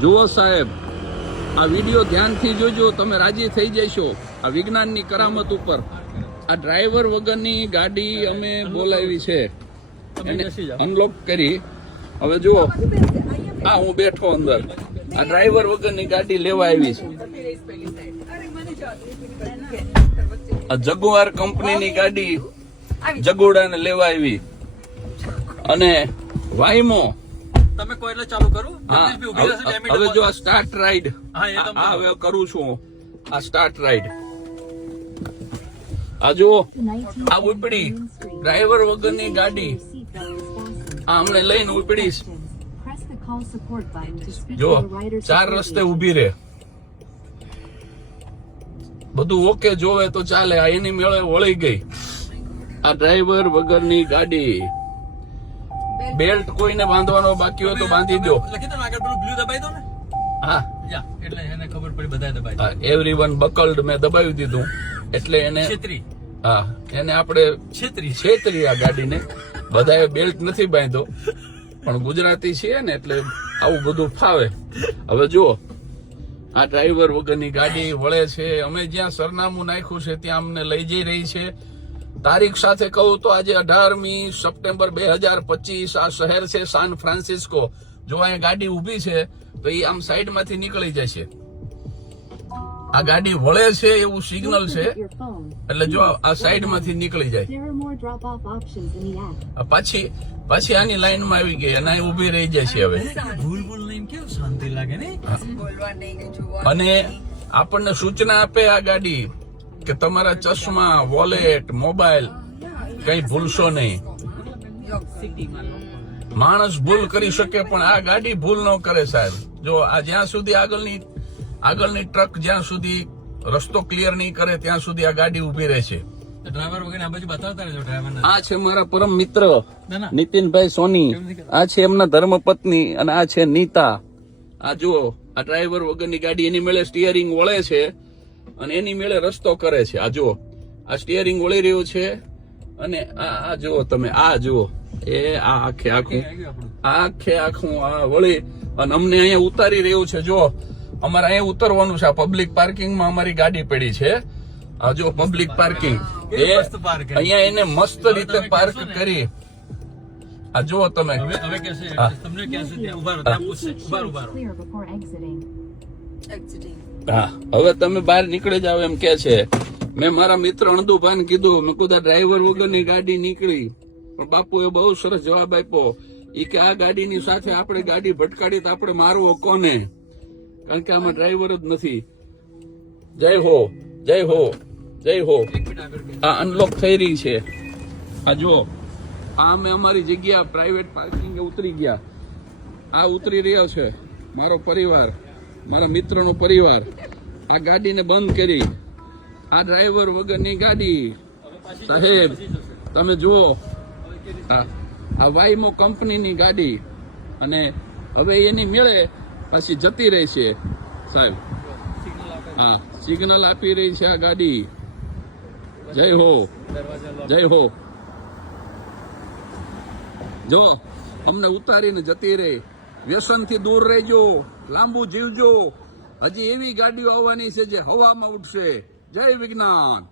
જુઓ સાહેબ, આ વિડીયો ધ્યાનથી જોજો, તમે રાજી થઈ જશો આ વિજ્ઞાનની કરામત ઉપર. આ ડ્રાઈવર વગરની ગાડી અમે બોલાવી છે, એને અનલોક કરી. હવે જુઓ, આ હું બેઠો અંદર, આ ડ્રાઈવર વગરની ગાડી લેવા આવી છે. આ જગુઆર કંપનીની ગાડી જગોડાને લેવા આવી. અને વાઈમો તમે કોઈ એટલે ચાલુ કરું. હવે જો આ સ્ટાર્ટ રાઈડ હવે કરું છું, આ સ્ટાર્ટ રાઈડ. આ જુઓ, આ ઉપડી ડ્રાઈવર વગરની ગાડી, આ હમણે લઈને ઉપડીશ. જો 4 રસ્તે ઉભી રે, બધું ઓકે જોવે તો ચાલે. આ એની મેળે વળી ગઈ આ ડ્રાઈવર વગરની ગાડી. બેલ્ટ કોઈને બાંધવાનો બાકી હોય તો બાંધી દો. હા, એટલે એને ખબર પડી, બધા દબાઈ. એવરીવન બકલ્ડ મેં દબાવી દીધું એટલે એને હા, એને આપણે છેતરી આ ગાડીને. બધાએ બેલ્ટ નથી બાંધ્યો, પણ ગુજરાતી છીએ ને એટલે આવું બધું ફાવે. હવે જુઓ, આ ડ્રાઈવર વગરની ગાડી વળે છે. અમે જ્યાં સરનામું નાખ્યું છે ત્યાં અમને લઈ જઈ રહી છે. તારીખ સાથે કહું તો આજે 18મી સપ્ટેમ્બર 2025 આ શહેર છે સાન ફ્રાન્સિસ્કો. જો અહીંયા ગાડી ઊભી છે તો એ આમ સાઈડમાંથી નીકળી જશે. આ ગાડી વળે છે એવું સિગ્નલ છે એટલે જો આ સાઈડમાંથી નીકળી જાય. પાછી આની લાઈનમાં આવી ગઈ અને ઊભી રહી જશે. હવે શાંતિ લાગે ને. અને આપણને સૂચના આપે આ ગાડી કે તમારા ચશ્મા, વોલેટ, મોબાઈલ કઈ ભૂલશો નહીં. માણસ ભૂલ કરી શકે પણ આ ગાડી ભૂલ ન કરે સાહેબ. જો આ જ્યાં સુધી આગળની ટ્રક જ્યાં સુધી રસ્તો ક્લિયર નહીં કરે ત્યાં સુધી આ ગાડી ઉભી રહેશે. ડ્રાઈવર વગર આ બાજુ બતાવતા રહેજો ડ્રાઈવર. આ છે મારા પરમ મિત્ર નીતિનભાઈ સોની, આ છે એમના ધર્મપત્ની અને આ છે નીતા. આ જુઓ, આ ડ્રાઈવર વગરની ગાડી, એની મેળે સ્ટીયરિંગ વળે છે અને એની મેળે રસ્તો કરે છે. આ જુઓ, આ સ્ટીયરિંગ વળી રહ્યું છે અને આ જુઓ તમે, આ જુઓ એ આ આખે આખું આ વળી અને અમને અહીંયા ઉતારી રહ્યું છે. જો અમારે અહીંયા ઉતરવાનું છે. આ પબ્લિક પાર્કિંગમાં અમારી ગાડી પડી છે. આ જો પબ્લિક પાર્કિંગ, અહીંયા એને મસ્ત રીતે પાર્ક કરી. આ જુઓ તમે. હા, હવે તમે બહાર નીકળી જાવ એમ કે છે. મેં મારા મિત્ર અણદુભાઈને કીધું, મેં કીધું ડ્રાઈવર વગરની ગાડી નીકળી, પણ બાપુએ બહુ સરસ જવાબ આપ્યો. એ કે આ ગાડીની સાથે આપણે ગાડી ભટકાડી તો આપણે મારવો કોને, કારણ કે આમાં ડ્રાઈવર જ નથી. જય હો, જય હો, જય હો. આ અનલોક થઈ રહી છે. આ જુઓ, આ અમે અમારી જગ્યા પ્રાઇવેટ પાર્કિંગે ઉતરી ગયા. આ ઉતરી રહ્યો છે મારો પરિવાર, મારા મિત્રનો પરિવાર. આ ગાડીને બંધ કરી, આ ડ્રાઈવર વગરની ગાડી. સાહેબ તમે જુઓ, આ વાઈમો કંપનીની ગાડી અને હવે એની મેળે પાછી જતી રહી છે સાહેબ. હા, સિગ્નલ આપી રહી છે આ ગાડી. જય હો, જય હો. જો અમને ઉતારીને જતી રહી. વ્યસનથી દૂર રહેજો, લાંબુ જીવજો. હજી એવી ગાડીઓ આવવાની છે જે હવામાં ઉડશે. જય વિજ્ઞાન.